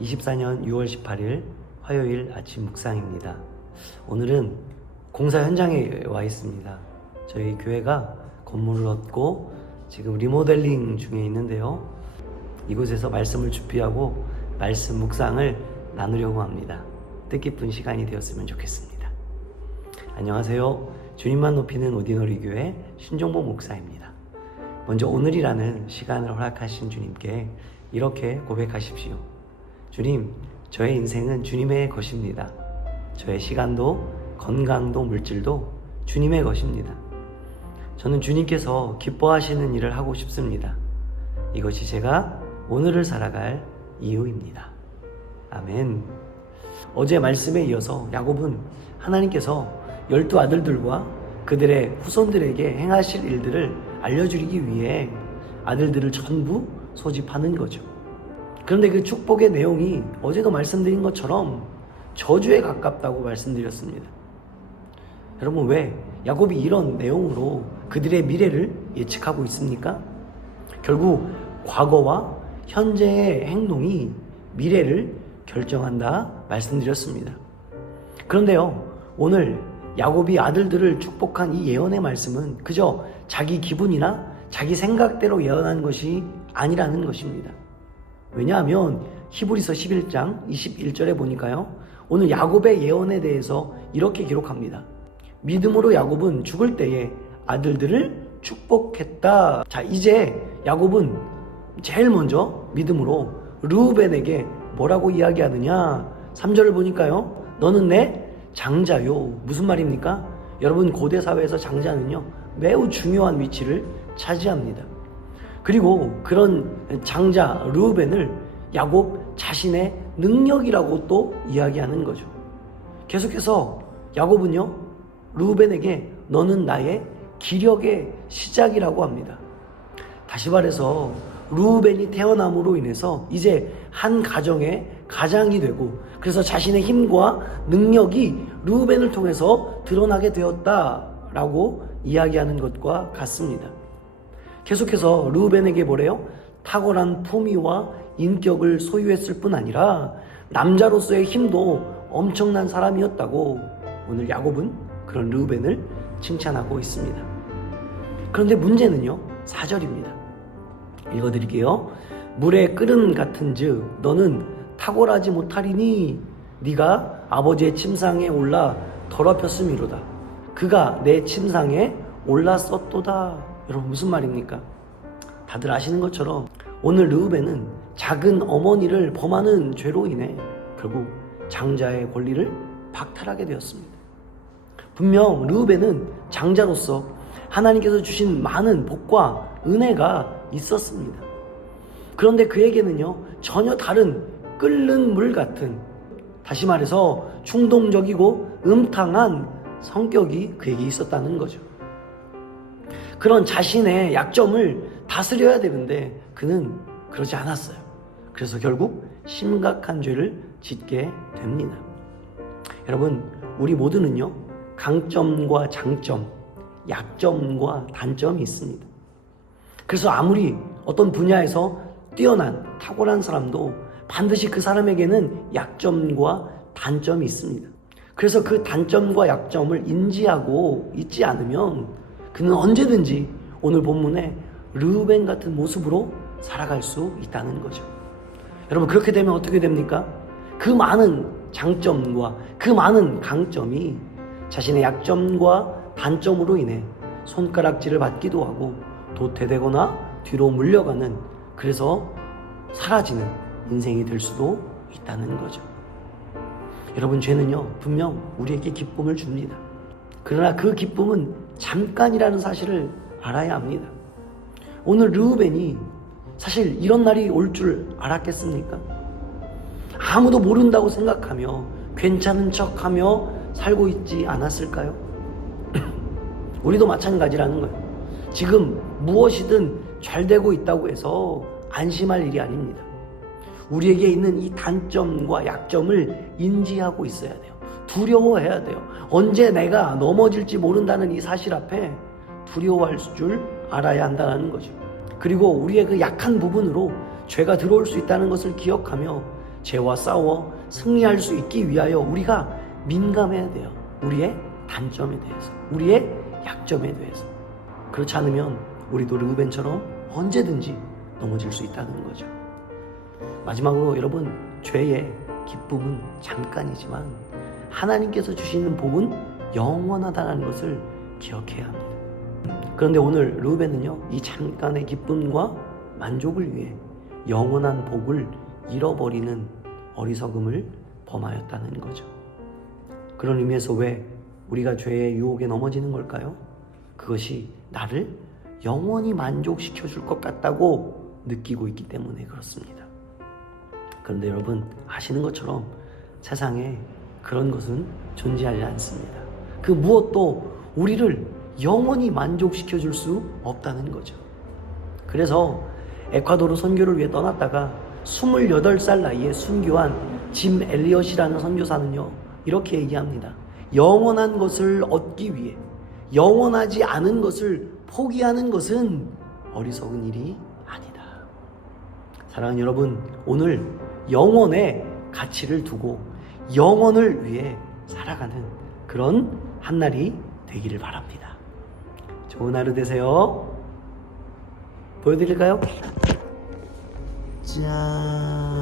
24년 6월 18일 화요일 아침 묵상입니다. 오늘은 공사 현장에 와 있습니다. 저희 교회가 건물을 얻고 지금 리모델링 중에 있는데요. 이곳에서 말씀을 준비하고 말씀 묵상을 나누려고 합니다. 뜻깊은 시간이 되었으면 좋겠습니다. 안녕하세요. 주님만 높이는 오디너리 교회 신종보 목사입니다. 먼저 오늘이라는 시간을 허락하신 주님께 이렇게 고백하십시오. 주님, 저의 인생은 주님의 것입니다. 저의 시간도 건강도 물질도 주님의 것입니다. 저는 주님께서 기뻐하시는 일을 하고 싶습니다. 이것이 제가 오늘을 살아갈 이유입니다. 아멘. 어제 말씀에 이어서 야곱은 하나님께서 12 아들들과 그들의 후손들에게 행하실 일들을 알려주기 위해 아들들을 전부 소집하는 거죠. 그런데 그 축복의 내용이 어제도 말씀드린 것처럼 저주에 가깝다고 말씀드렸습니다. 여러분, 왜 야곱이 이런 내용으로 그들의 미래를 예측하고 있습니까? 결국 과거와 현재의 행동이 미래를 결정한다 말씀드렸습니다. 그런데요, 오늘 야곱이 아들들을 축복한 이 예언의 말씀은 그저 자기 기분이나 자기 생각대로 예언한 것이 아니라는 것입니다. 왜냐하면 히브리서 11장 21절에 보니까요, 오늘 야곱의 예언에 대해서 이렇게 기록합니다. 믿음으로 야곱은 죽을 때에 아들들을 축복했다. 자, 이제 야곱은 제일 먼저 믿음으로 르우벤에게 뭐라고 이야기하느냐? 3절을 보니까요, 너는 내 장자요. 무슨 말입니까? 여러분, 고대 사회에서 장자는요 매우 중요한 위치를 차지합니다. 그리고 그런 장자 르우벤을 야곱 자신의 능력이라고 또 이야기하는 거죠. 계속해서 야곱은요 르우벤에게 너는 나의 기력의 시작이라고 합니다. 다시 말해서 르우벤이 태어남으로 인해서 이제 한 가정의 가장이 되고, 그래서 자신의 힘과 능력이 르우벤을 통해서 드러나게 되었다라고 이야기하는 것과 같습니다. 계속해서 르우벤에게 뭐래요? 탁월한 품위와 인격을 소유했을 뿐 아니라 남자로서의 힘도 엄청난 사람이었다고 오늘 야곱은 그런 르우벤을 칭찬하고 있습니다. 그런데 문제는요 4절입니다. 읽어드릴게요. 물의 끓음 같은즉 너는 탁월하지 못하리니 네가 아버지의 침상에 올라 더럽혔음이로다. 그가 내 침상에 올랐었도다. 여러분, 무슨 말입니까? 다들 아시는 것처럼 오늘 르우벤은 작은 어머니를 범하는 죄로 인해 결국 장자의 권리를 박탈하게 되었습니다. 분명 르우벤은 장자로서 하나님께서 주신 많은 복과 은혜가 있었습니다. 그런데 그에게는요 전혀 다른 끓는 물 같은, 다시 말해서 충동적이고 음탕한 성격이 그에게 있었다는 거죠. 그런 자신의 약점을 다스려야 되는데 그는 그러지 않았어요. 그래서 결국 심각한 죄를 짓게 됩니다. 여러분, 우리 모두는요 강점과 장점, 약점과 단점이 있습니다. 그래서 아무리 어떤 분야에서 뛰어난 탁월한 사람도 반드시 그 사람에게는 약점과 단점이 있습니다. 그래서 그 단점과 약점을 인지하고 있지 않으면 그는 언제든지 오늘 본문에 르우벤 같은 모습으로 살아갈 수 있다는 거죠. 여러분, 그렇게 되면 어떻게 됩니까? 그 많은 장점과 그 많은 강점이 자신의 약점과 단점으로 인해 손가락질을 받기도 하고 도태되거나 뒤로 물려가는, 그래서 사라지는 인생이 될 수도 있다는 거죠. 여러분, 죄는요 분명 우리에게 기쁨을 줍니다. 그러나 그 기쁨은 잠깐이라는 사실을 알아야 합니다. 오늘 르우벤이 사실 이런 날이 올 줄 알았겠습니까? 아무도 모른다고 생각하며 괜찮은 척하며 살고 있지 않았을까요? 우리도 마찬가지라는 거예요. 지금 무엇이든 잘 되고 있다고 해서 안심할 일이 아닙니다. 우리에게 있는 이 단점과 약점을 인지하고 있어야 돼요. 두려워해야 돼요. 언제 내가 넘어질지 모른다는 이 사실 앞에 두려워할 줄 알아야 한다는 거죠. 그리고 우리의 그 약한 부분으로 죄가 들어올 수 있다는 것을 기억하며 죄와 싸워 승리할 수 있기 위하여 우리가 민감해야 돼요. 우리의 단점에 대해서, 우리의 약점에 대해서. 그렇지 않으면 우리도 르우벤처럼 언제든지 넘어질 수 있다는 거죠. 마지막으로 여러분, 죄의 기쁨은 잠깐이지만 하나님께서 주시는 복은 영원하다는 것을 기억해야 합니다. 그런데 오늘 르우벤은요, 이 잠깐의 기쁨과 만족을 위해 영원한 복을 잃어버리는 어리석음을 범하였다는 거죠. 그런 의미에서 왜 우리가 죄의 유혹에 넘어지는 걸까요? 그것이 나를 영원히 만족시켜 줄 것 같다고 느끼고 있기 때문에 그렇습니다. 그런데 여러분, 아시는 것처럼 세상에 그런 것은 존재하지 않습니다. 그 무엇도 우리를 영원히 만족시켜 줄 수 없다는 거죠. 그래서 에콰도르 선교를 위해 떠났다가 28살 나이에 순교한 짐 엘리엇이라는 선교사는요, 이렇게 얘기합니다. 영원한 것을 얻기 위해 영원하지 않은 것을 포기하는 것은 어리석은 일이 아니다. 사랑하는 여러분, 오늘 영원의 가치를 두고 영원을 위해 살아가는 그런 한날이 되기를 바랍니다. 좋은 하루 되세요. 보여드릴까요? 짠.